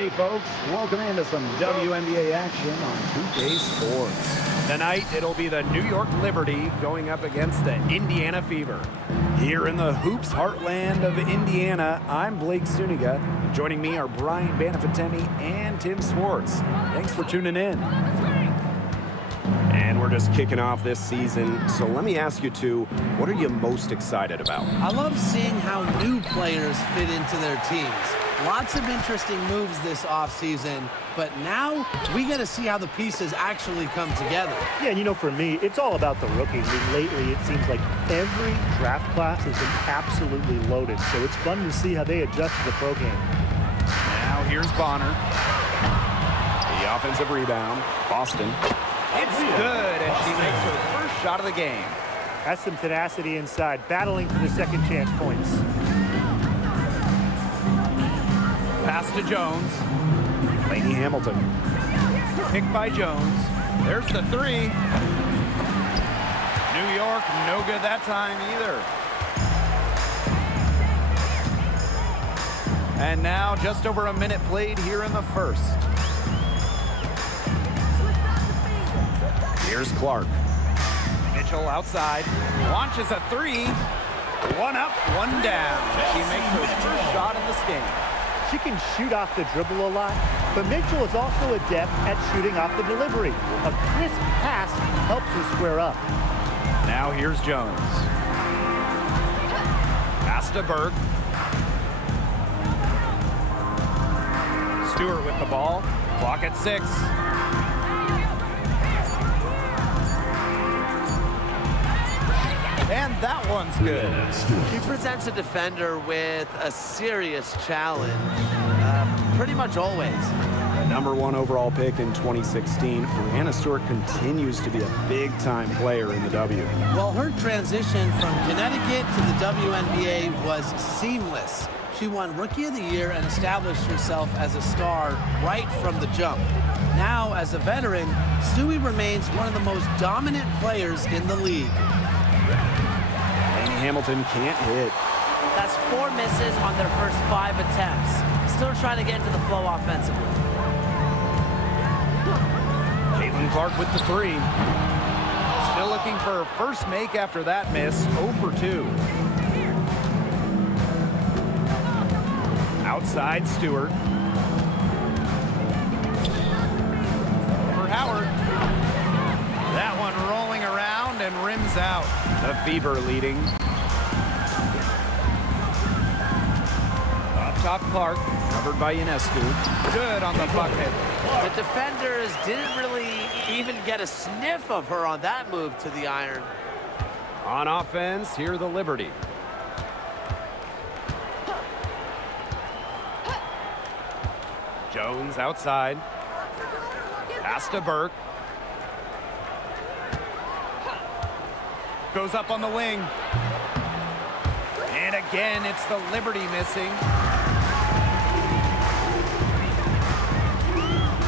Hey folks, welcome into some WNBA action on 2K Sports. Tonight, it'll be the New York Liberty going up against the Indiana Fever. Here in the Hoops heartland of Indiana, I'm Blake Suniga. Joining me are Brian Banafitemi and Tim Swartz. Thanks for tuning in. And we're just kicking off this season, so let me ask you two, what are you most excited about? I love seeing how new players fit into their teams. Lots of interesting moves this offseason, but now we got to see how the pieces actually come together. Yeah, and you know, for me, it's all about the rookies. I mean, lately, it seems like every draft class has been absolutely loaded, so it's fun to see how they adjust to the pro game. Now here's Bonner. The offensive rebound, Boston. It's good, and she makes her first shot of the game. That's some tenacity inside, battling for the second chance points. Pass to Jones. Lainey Hamilton. Picked by Jones. There's the three. New York, no good that time either. And now just over a minute played here in the first. Here's Clark. Mitchell outside. Launches a three. One up, one down. She makes her first shot in this game. She can shoot off the dribble a lot, but Mitchell is also adept at shooting off the delivery. A crisp pass helps her square up. Now here's Jones. Pass to Burke. Stewart with the ball. Clock at 6. And that one's good. She presents a defender with a serious challenge, pretty much always. The #1 overall pick in 2016, Breanna Stewart continues to be a big-time player in the W. Well, her transition from Connecticut to the WNBA was seamless. She won Rookie of the Year and established herself as a star right from the jump. Now, as a veteran, Stewie remains one of the most dominant players in the league. Hamilton can't hit. That's 4 misses on their first 5 attempts. Still trying to get into the flow offensively. Caitlin Clark with the three. Still looking for her first make after that miss. 0 for 2. Outside Stewart. For Howard. That one rolling around and rims out. The Fever leading. Top Clark, covered by Ionescu. Good on the bucket. The defenders didn't really even get a sniff of her on that move to the iron. On offense, here the Liberty. Jones outside. Pass to Burke. Goes up on the wing. And again, it's the Liberty missing.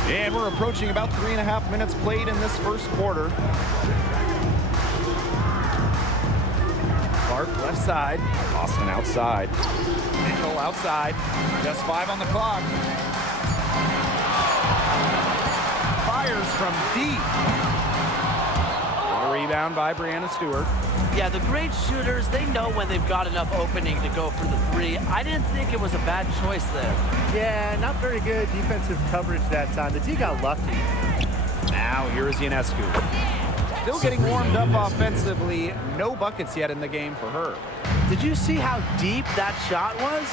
And we're approaching about 3.5 minutes played in this first quarter. Clark left side. Boston outside. Mitchell outside. Just 5 on the clock. Fires from deep. A rebound by Breanna Stewart. Yeah, the great shooters, they know when they've got enough opening to go for the three. I didn't think it was a bad choice there. Yeah, not very good defensive coverage that time. The D got lucky. Now here's Ionescu. Still getting warmed up offensively. No buckets yet in the game for her. Did you see how deep that shot was?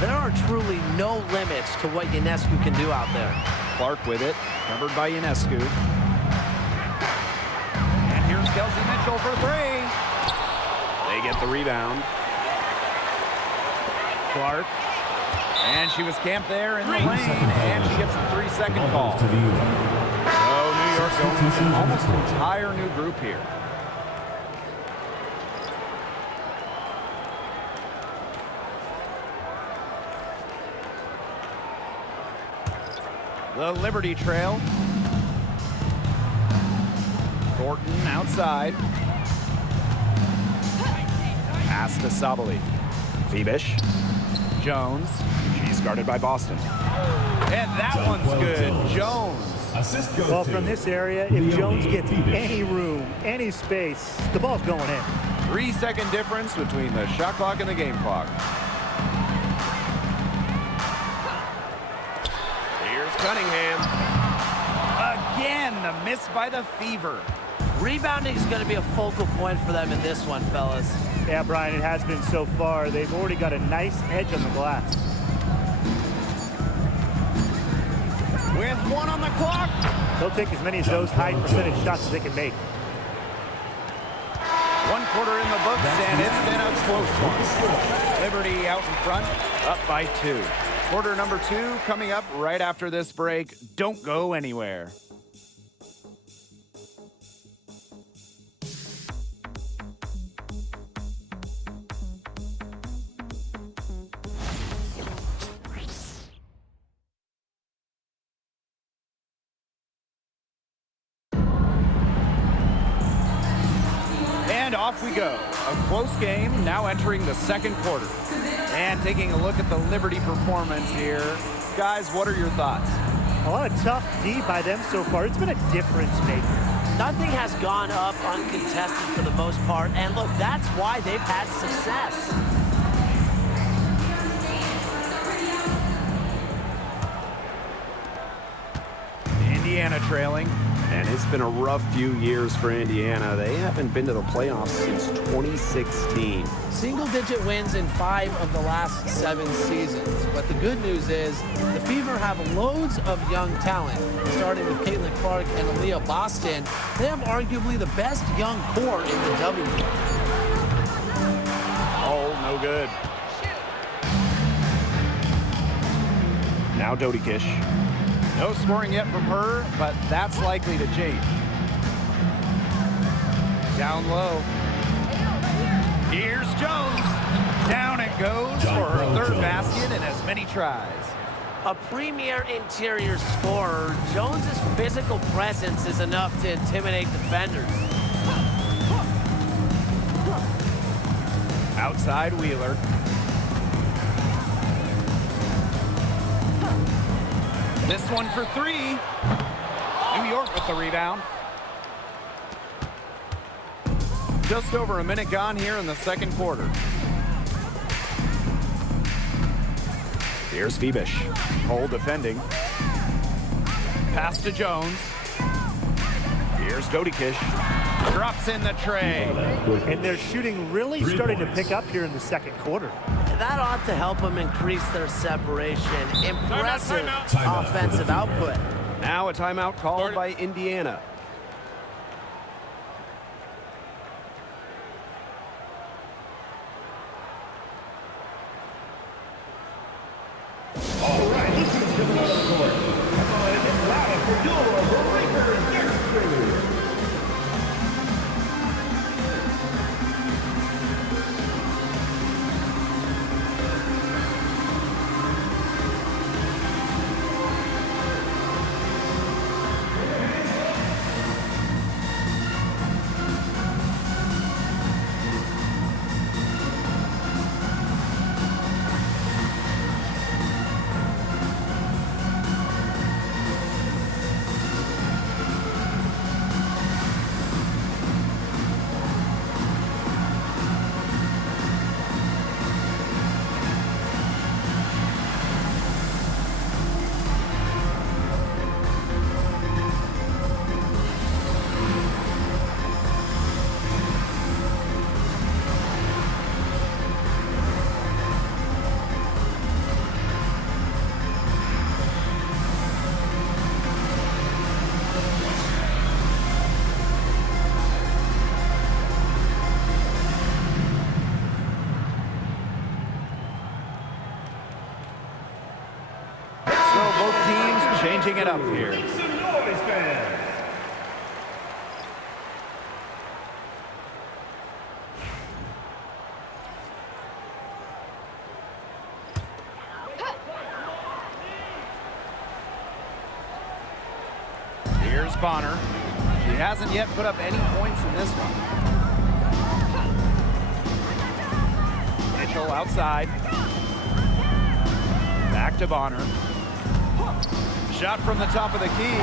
There are truly no limits to what Ionescu can do out there. Clark with it, covered by Ionescu. And here's Kelsey Mitchell for 3. They get the rebound. Clark. And she was camped there in the lane, and she gets the 3-second call. So New York going with an almost entire new group here. The Liberty trail. Thornton outside. Pass to Sabali. Fibish. Jones. She's guarded by Boston. And that one's good. Jones. Assist goes Well, to from this area, if Jones gets any room, any space, the ball's going in. 3-second difference between the shot clock and the game clock. Here's Cunningham. Again, the miss by the Fever. Rebounding is going to be a focal point for them in this one, fellas. Yeah, Brian, it has been so far. They've already got a nice edge on the glass. With 1 on the clock. They'll take as many of those high percentage shots as they can make. 1 quarter in the books, and it's been a close one. Liberty out in front, up by 2. Quarter number 2 coming up right after this break. Don't go anywhere. And off we go. A close game now entering the second quarter. And taking a look at the Liberty performance here. Guys, what are your thoughts? A lot of tough D by them so far. It's been a difference maker. Nothing has gone up uncontested for the most part. And look, that's why they've had success. Indiana trailing. And it's been a rough few years for Indiana. They haven't been to the playoffs since 2016. Single-digit wins in 5 of the last 7 seasons. But the good news is the Fever have loads of young talent. Starting with Caitlin Clark and Aaliyah Boston, they have arguably the best young core in the W. Oh, no good. Now Dodie Kish. No scoring yet from her, but that's likely to change. Down low. Here's Jones. Down it goes for her 3rd basket in as many tries. A premier interior scorer, Jones's physical presence is enough to intimidate defenders. Outside Wheeler. This one for 3. New York with the rebound. Just over a minute gone here in the second quarter. Here's Febish. Cole defending. Pass to Jones. Here's Dodie Kish. Drops in the tray. And their shooting really starting to pick up here in the second quarter. That ought to help them increase their separation. Impressive Timeout. offensive output. Now a timeout called by Indiana. All right, this is coming out of the court. Come on, it's loud for your breaker. Changing it up here. Make some noise, fans. Here's Bonner. She hasn't yet put up any points in this one. Mitchell outside. Back to Bonner. Shot from the top of the key.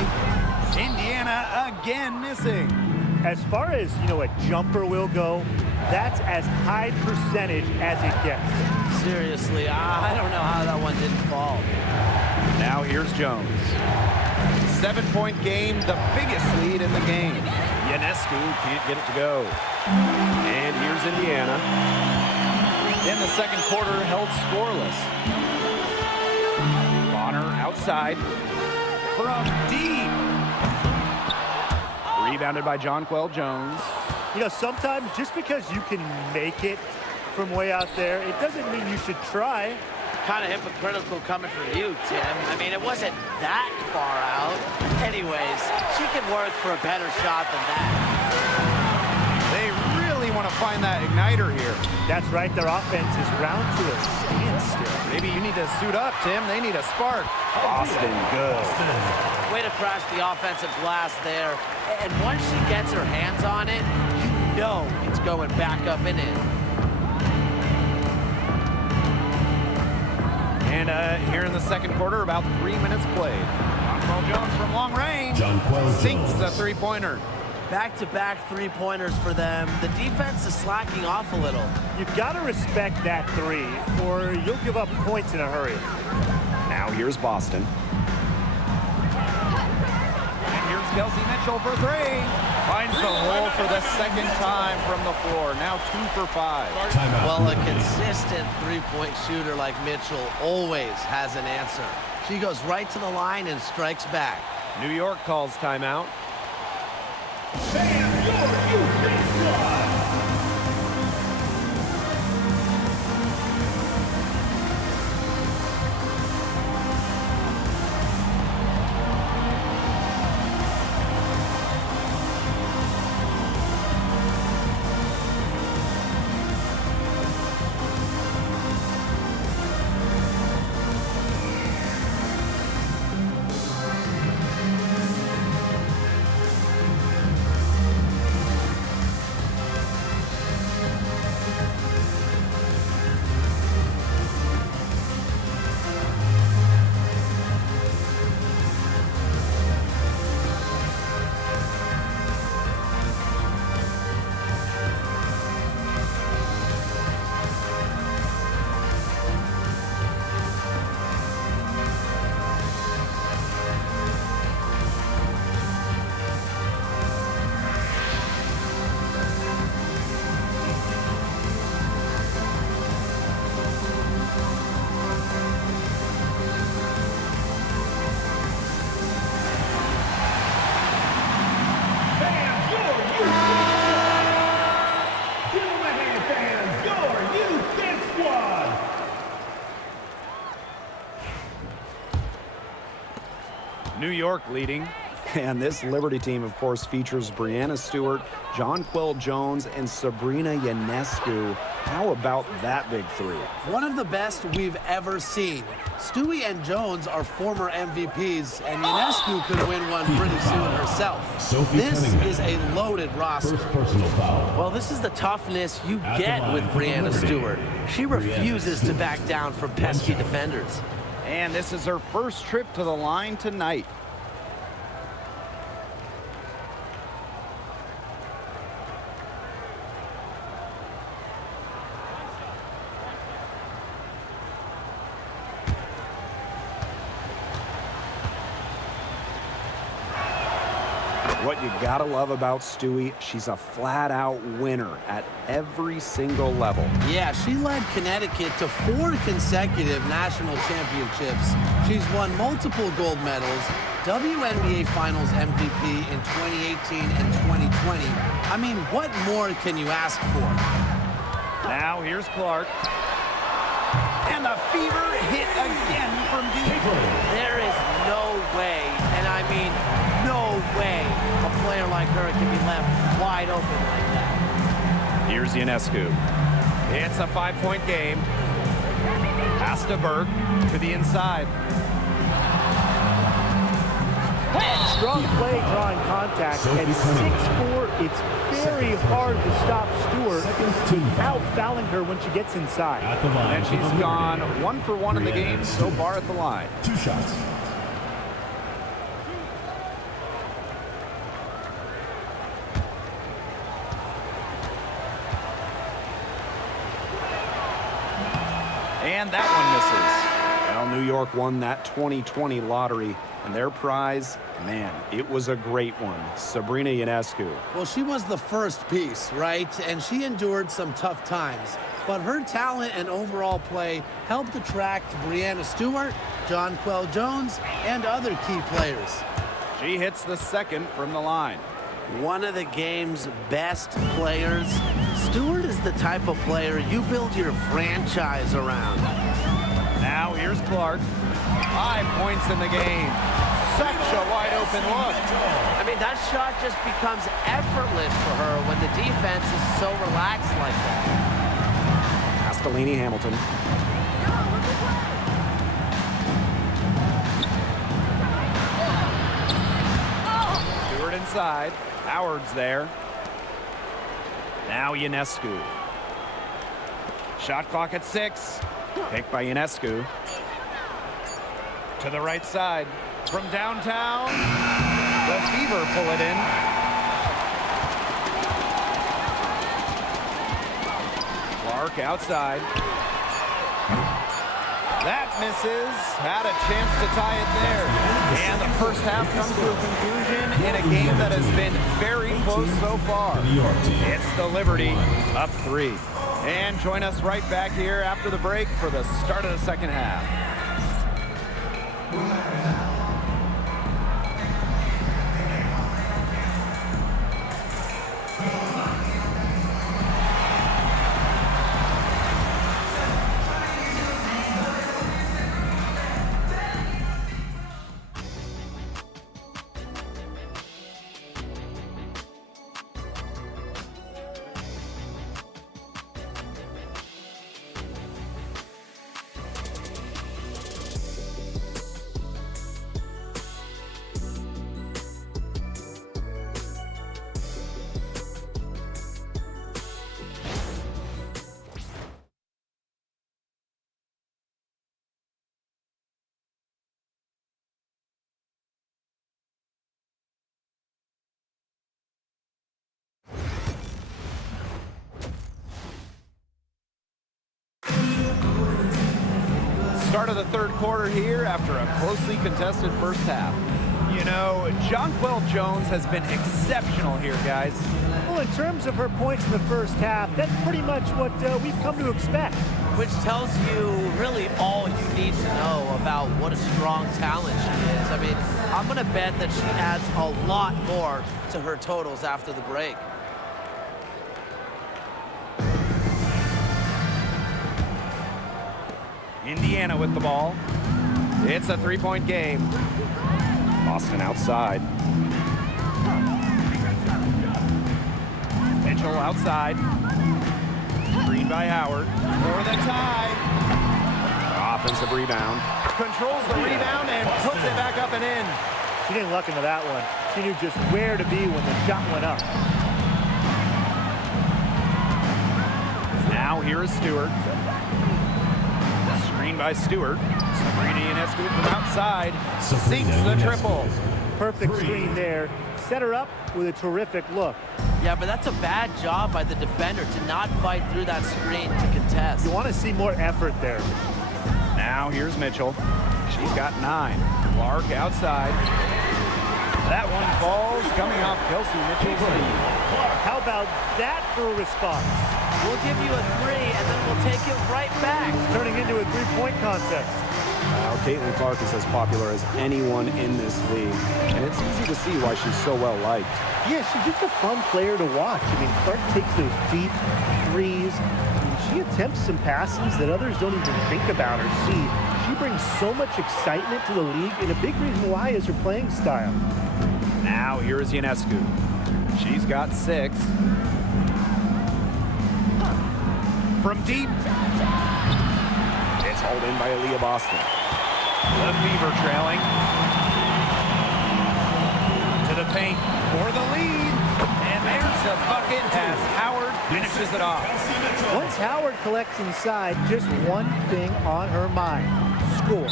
Indiana again missing. As far as, a jumper will go, that's as high percentage as it gets. Seriously, I don't know how that one didn't fall. Now here's Jones. 7-point game, the biggest lead in the game. Ionescu can't get it to go. And here's Indiana. In the second quarter, held scoreless. Bonner outside from deep. Rebounded by Jonquel Jones. Sometimes just because you can make it from way out there, it doesn't mean you should try. Kind of hypocritical coming from you, Tim. I mean, it wasn't that far out. Anyways, she can work for a better shot than that. They really want to find that igniter here. That's right. Their offense is ground to a standstill. Maybe you need to suit up, Tim. They need a spark. Boston, good. Way to crash the offensive glass there. And once she gets her hands on it, you know it's going back up and in. And here in the second quarter, about 3 minutes played. Jonquel Jones from long range sinks the three-pointer. Back-to-back three-pointers for them. The defense is slacking off a little. You've got to respect that three, or you'll give up points in a hurry. Now here's Boston. And here's Kelsey Mitchell for three. Finds the hole for the second time from the floor. Now 2 for 5. Well, a consistent three-point shooter like Mitchell always has an answer. She goes right to the line and strikes back. New York calls timeout. Fans, your Houston squad. New York leading. And this Liberty team, of course, features Breanna Stewart, Jonquel Jones, and Sabrina Ionescu. How about that big three? One of the best we've ever seen. Stewie and Jones are former MVPs, and Ionescu could win one pretty soon herself. This is a loaded roster. Well, this is the toughness you get with Breanna Stewart. She refuses to back down from pesky defenders. And this is her first trip to the line tonight. What you gotta love about Stewie, she's a flat-out winner at every single level. Yeah, she led Connecticut to 4 consecutive national championships. She's won multiple gold medals, WNBA Finals MVP in 2018 and 2020. I mean, what more can you ask for? Now here's Clark. And the Fever hit again from deep. There is no way, and I mean no way, a player like her can be left wide open like that. Here's Ionescu. It's a 5-point game. Pass to Burke to the inside. Strong play drawing contact. At 6'4", it's very hard to stop Stewart without fouling her when she gets inside. And she's gone 1 for 1 in the game so far at the line. 2 shots. And that one misses. Well, New York won that 2020 lottery, and their prize, man, it was a great one. Sabrina Ionescu. Well, she was the first piece, right? And she endured some tough times. But her talent and overall play helped attract Breanna Stewart, Jonquel Jones, and other key players. She hits the second from the line. One of the game's best players. Stewart is the type of player you build your franchise around. Now here's Clark. 5 points in the game. Such a wide open look. I mean, that shot just becomes effortless for her when the defense is so relaxed like that. Castellini Hamilton. Stewart inside. Howard's there. Now Ionescu. Shot clock at 6. Picked by Ionescu. To the right side. From downtown. The Fever pull it in. Clark outside. That misses. Had a chance to tie it there. And the first half comes to a conclusion in a game that has been very close so far. It's the Liberty up 3. And join us right back here after the break for the start of the second half. Start of the third quarter here after a closely contested first half. You know, Jonquel Jones has been exceptional here, guys. Well, in terms of her points in the first half, that's pretty much what we've come to expect. Which tells you really all you need to know about what a strong talent she is. I mean, I'm going to bet that she adds a lot more to her totals after the break. Indiana with the ball. It's a three-point game. Boston outside. Mitchell outside. Screen by Howard for the tie. Offensive rebound. Controls the rebound and puts it back up and in. She didn't luck into that one. She knew just where to be when the shot went up. Now here is Stewart. Screen by Stewart. Sabrina Ionescu from outside. Sinks the triple. Perfect screen there. Set her up with a terrific look. Yeah, but that's a bad job by the defender to not fight through that screen to contest. You want to see more effort there. Now here's Mitchell. She's got 9. Clark outside. That one falls coming off Kelsey Mitchell's lead. How about that for a response? We'll give you a 3, and then we'll take it right back. Turning into a three-point contest. Caitlin Clark is as popular as anyone in this league, and it's easy to see why she's so well liked. Yeah, she's just a fun player to watch. I mean, Clark takes those deep threes. I mean, she attempts some passes that others don't even think about or see. She brings so much excitement to the league, and a big reason why is her playing style. Now here is Ionescu. She's got 6. From deep. It's hauled in by Aaliyah Boston. The Fever trailing. To the paint for the lead. And there's the bucket as Howard finishes it off. Once Howard collects inside, just one thing on her mind: score.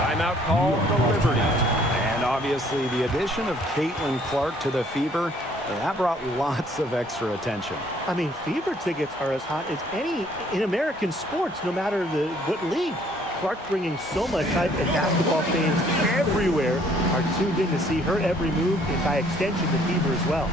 Timeout called the Liberty. And And obviously the addition of Caitlin Clark to the Fever, that brought lots of extra attention. I mean, Fever tickets are as hot as any in American sports, no matter what league. Clark bringing so much hype, and basketball fans everywhere are tuned in to see her every move, and by extension, the Fever as well.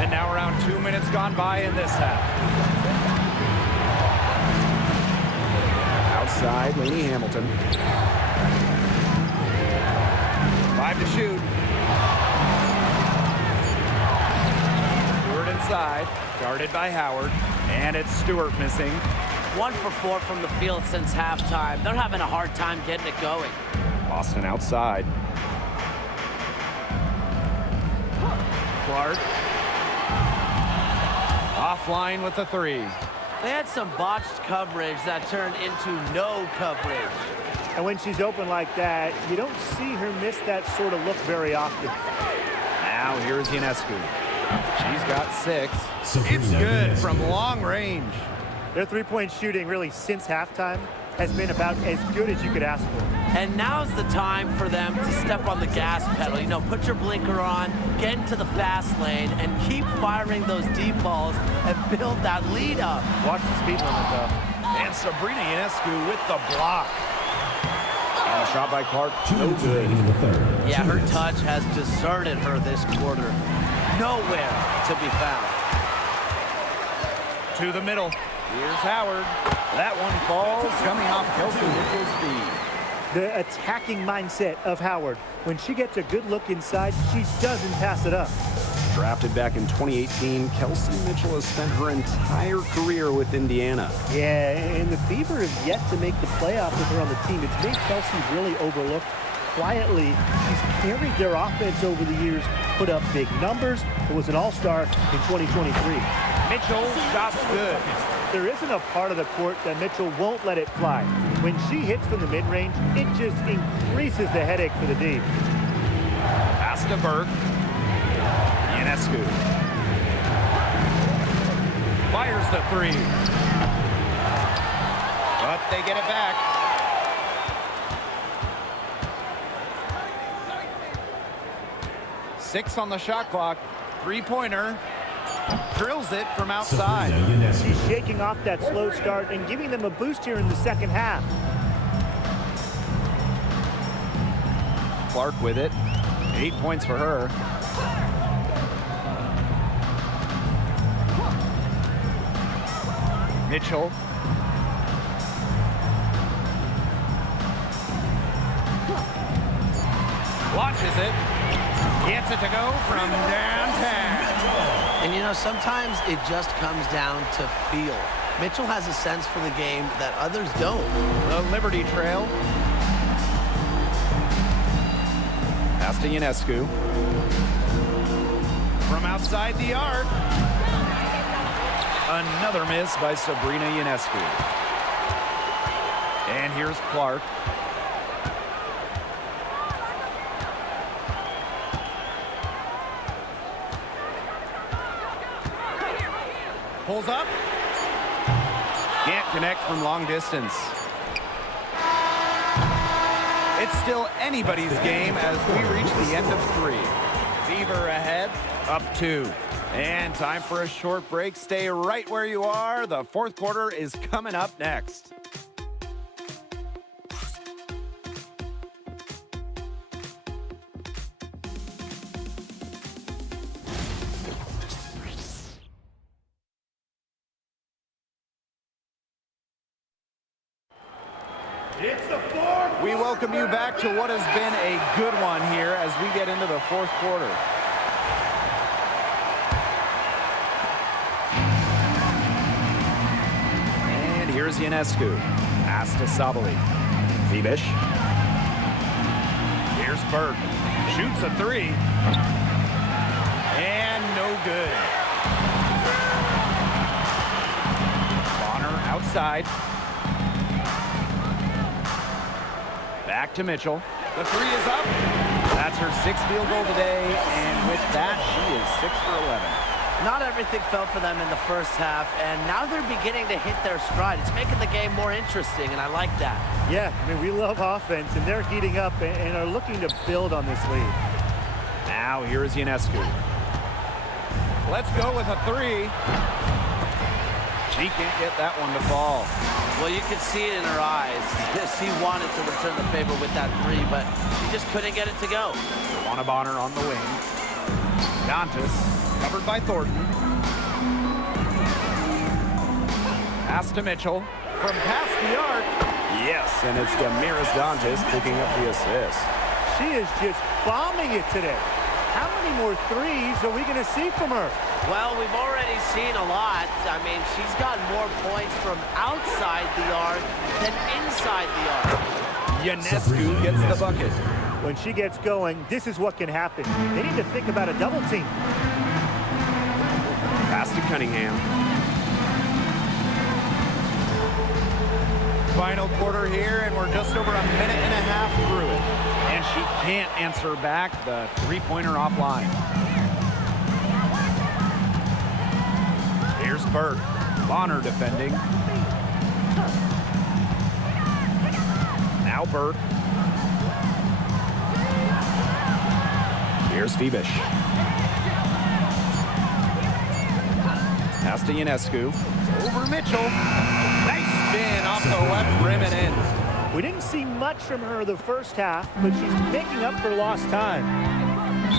And now around 2 minutes gone by in this half. Outside, Lainey Hamilton. 5 to shoot. Stewart inside, guarded by Howard, and it's Stewart missing. 1 for 4 from the field since halftime. They're having a hard time getting it going. Boston outside. Clark. Offline with a 3. They had some botched coverage that turned into no coverage. And when she's open like that, you don't see her miss that sort of look very often. Now here's Ionescu. She's got 6. It's good from long range. Their three-point shooting really since halftime has been about as good as you could ask for. And now's the time for them to step on the gas pedal. You know, put your blinker on, get into the fast lane, and keep firing those deep balls and build that lead up. Watch the speed limit, though. And Sabrina Ionescu with the block. And a shot by Clark, no good. Yeah, her touch has deserted her this quarter. Nowhere to be found. To the middle. Here's Howard. That one falls, coming off Kelsey Mitchell's feet. The attacking mindset of Howard. When she gets a good look inside, she doesn't pass it up. Drafted back in 2018, Kelsey Mitchell has spent her entire career with Indiana. Yeah, and the Fever have yet to make the playoff with her on the team. It's made Kelsey really overlooked. Quietly, she's carried their offense over the years, put up big numbers, and was an all-star in 2023. Mitchell, shot's good. There isn't a part of the court that Mitchell won't let it fly. When she hits from the mid-range, it just increases the headache for the D. Pass to Burke. Ionescu. Fires the 3. But they get it back. Six on the shot clock. Three-pointer. Drills it from outside. She's shaking off that slow start and giving them a boost here in the second half. Clark with it. 8 points for her. Mitchell. Launches it. Gets it to go from downtown. And you know, sometimes it just comes down to feel. Mitchell has a sense for the game that others don't. The Liberty Trail. Pass to Ionescu. From outside the arc. Another miss by Sabrina Ionescu. And here's Clark. Pulls up. Can't connect from long distance. It's still anybody's game as we reach the end of 3. Fever ahead, up 2. And time for a short break. Stay right where you are. The fourth quarter is coming up next. It's the fourth. We welcome you back to what has been a good one here as we get into the fourth quarter. And here's Ionescu. Pass to Sabali. Fibish. Here's Burke. Shoots a 3. And no good. Bonner outside. Back to Mitchell. The 3 is up. That's her 6th field goal today, and with that, she is 6 for 11. Not everything fell for them in the first half, and now they're beginning to hit their stride. It's making the game more interesting, and I like that. Yeah, I mean, we love offense, and they're heating up and are looking to build on this lead. Now here's Ionescu. Let's go with a 3. She can't get that one to fall. Well, you could see it in her eyes. She wanted to return the favor with that 3, but she just couldn't get it to go. Juana Bonner on the wing. Dantas covered by Thornton. Pass to Mitchell. From past the arc. Yes, and it's Damaris Dantas picking up the assist. She is just bombing it today. How many more 3s are we going to see from her? Well, we've already seen a lot. I mean, she's got more points from outside the arc than inside the arc. Ionescu gets the bucket. When she gets going, this is what can happen. They need to think about a double team. Pass to Cunningham. Final quarter here, and we're just over a minute and a half through it. And she can't answer back the three-pointer offline. Here's Burke. Bonner defending. Now Burke. Here's Fibish. Pass to Ionescu. Over Mitchell. Nice spin off the left rim and in. We didn't see much from her the first half, but she's making up for lost time.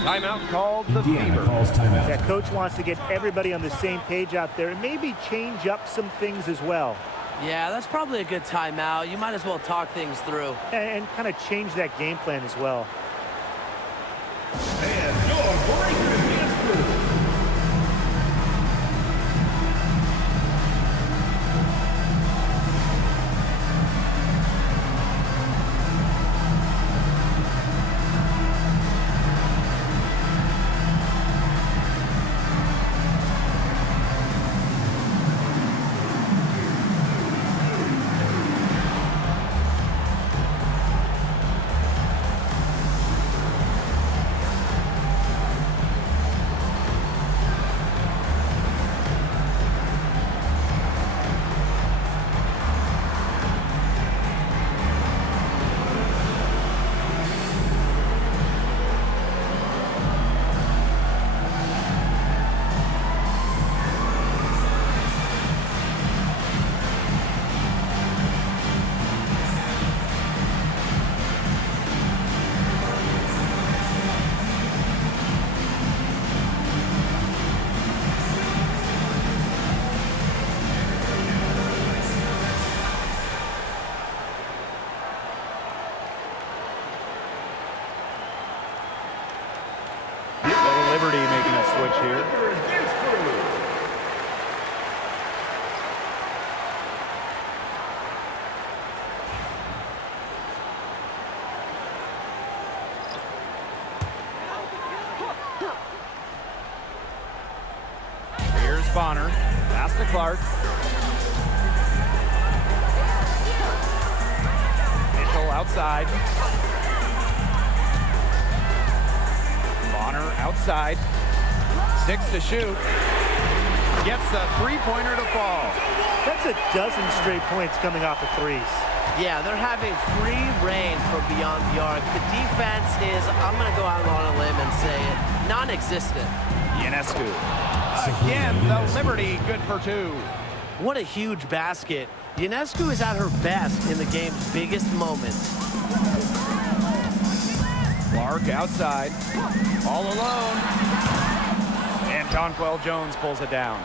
Timeout called the Indiana Fever. calls timeout. That coach wants to get everybody on the same page out there and maybe change up some things as well. Yeah, that's probably a good timeout. You might as well talk things through. And kind of change that game plan as well. And your breaker is through. Liberty making a switch here. Here's Bonner. Pass to Clark. Mitchell outside. Bonner outside. 6 to shoot. Gets the three-pointer to fall. That's a dozen straight points coming off of threes. Yeah, they're having free reign from beyond the arc. The defense is, I'm going to go out on a limb and say it, non-existent. Ionescu. Again, the Liberty good for two. What a huge basket. Ionescu is at her best in the game's biggest moments. Clark outside, all alone. And Jonquel Jones pulls it down.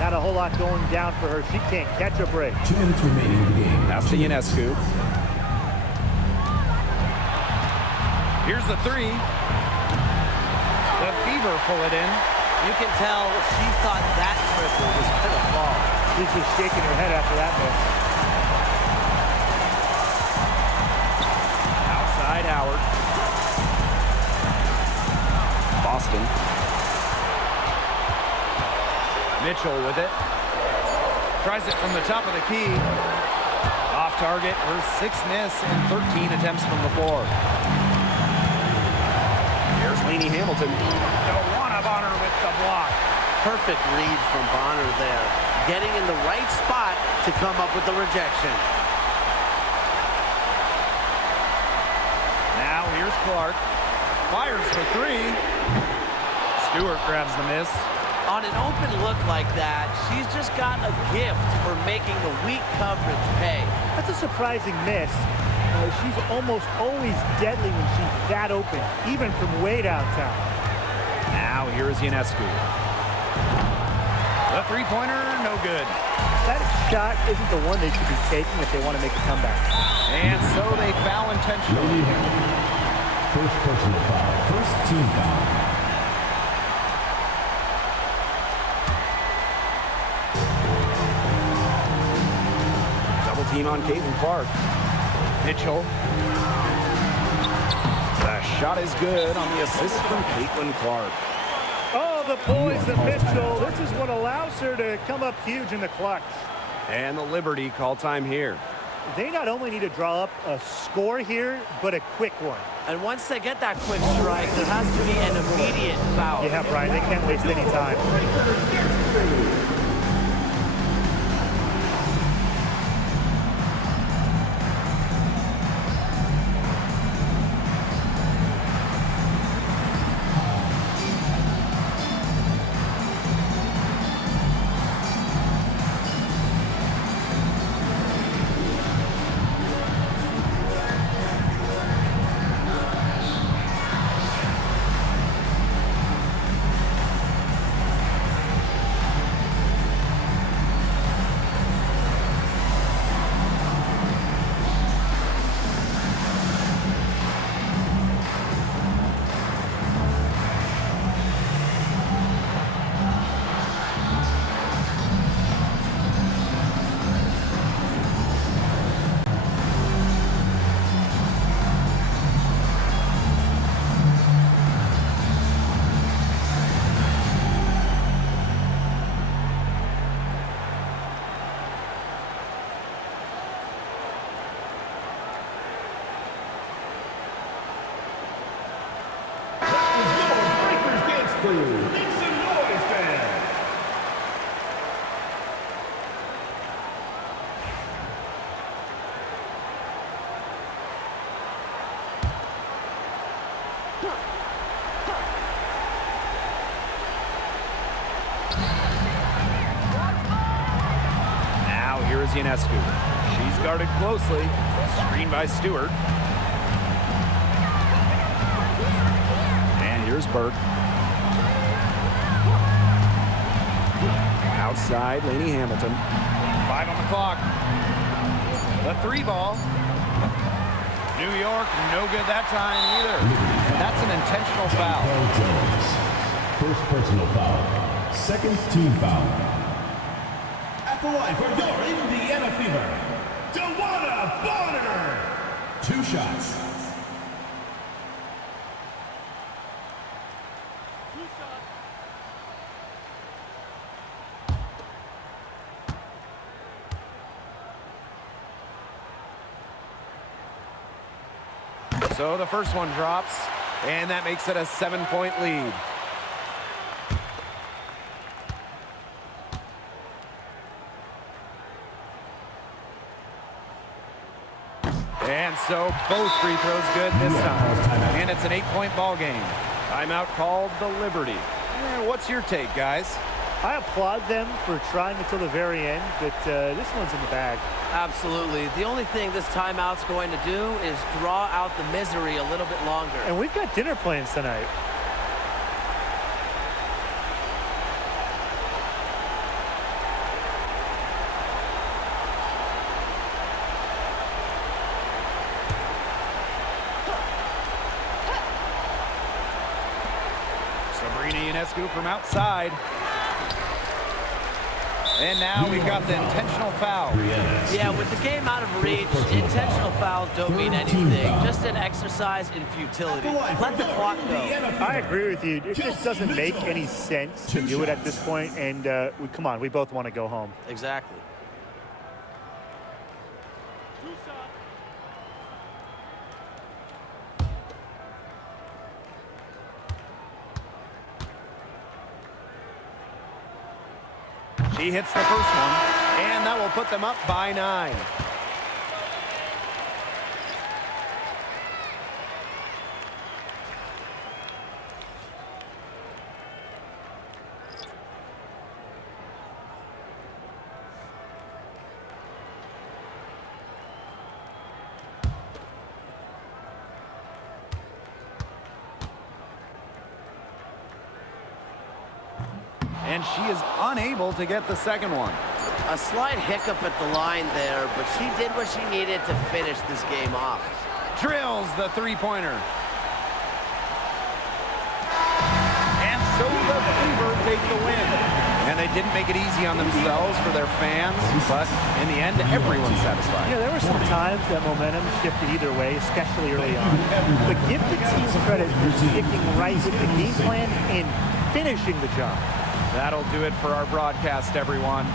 Not a whole lot going down for her. She can't catch a break. 2 minutes remaining in the game. Pass to Ionescu. Here's the three. The Fever pull it in. You can tell she thought that triple was going to fall. She's just shaking her head after that miss. Outside Howard. Boston. Mitchell with it. Tries it from the top of the key. Off target, her sixth miss and 13 attempts from the floor. Here's Lainey Hamilton. DeWanna Bonner with the block. Perfect read from Bonner there. Getting in the right spot to come up with the rejection. Now here's Clark. Fires for three. Stewart grabs the miss. On an open look like that, she's just got a gift for making the weak coverage pay. That's a surprising miss. She's almost always deadly when she's that open, even from way downtown. Now here's Ionescu. The three-pointer, no good. That shot isn't the one they should be taking if they want to make a comeback. And so they foul intentionally. First personal foul. First team foul. Double team on Caitlin Clark. Mitchell. The shot is good on the assist from Caitlin Clark. Oh, the poise of Mitchell. This is what allows her to come up huge in the clutch. And the Liberty call time here. They not only need to draw up a score here, but a quick one. And once they get that quick strike, there has to be an immediate foul. Yeah, Brian, they can't waste any time. Now here is Ionescu. She's guarded closely. Screened by Stewart. And here's Burke. Outside, Lainey Hamilton. 5 on the clock. The three ball. New York, no good that time either. And that's an intentional foul. Jones. First personal foul. Second team foul. At the line for your Indiana Fever, DeWanna Bonner. 2 shots. So the first one drops, and that makes it a 7-point lead. And so both free throws good this time. And it's an 8-point ball game. Timeout called the Liberty. What's your take, guys? I applaud them for trying until the very end, but this one's in the bag. Absolutely. The only thing this timeout's going to do is draw out the misery a little bit longer. And we've got dinner plans tonight. Sabrina Ionescu from outside. And now we've got the intentional foul. Yeah, with the game out of reach, intentional fouls don't mean anything. Just an exercise in futility. Let the clock go. I agree with you. It just doesn't make any sense to do it at this point, and come on, we both want to go home. Exactly. She hits the first one, and that will put them up by 9. And she is unable to get the second one. A slight hiccup at the line there, but she did what she needed to finish this game off. Drills the three-pointer. And so the Fever take the win. And they didn't make it easy on themselves for their fans, but in the end, everyone's satisfied. Yeah, there were some times that momentum shifted either way, especially early on. But give the team credit for sticking right with the game plan and finishing the job. That'll do it for our broadcast, everyone.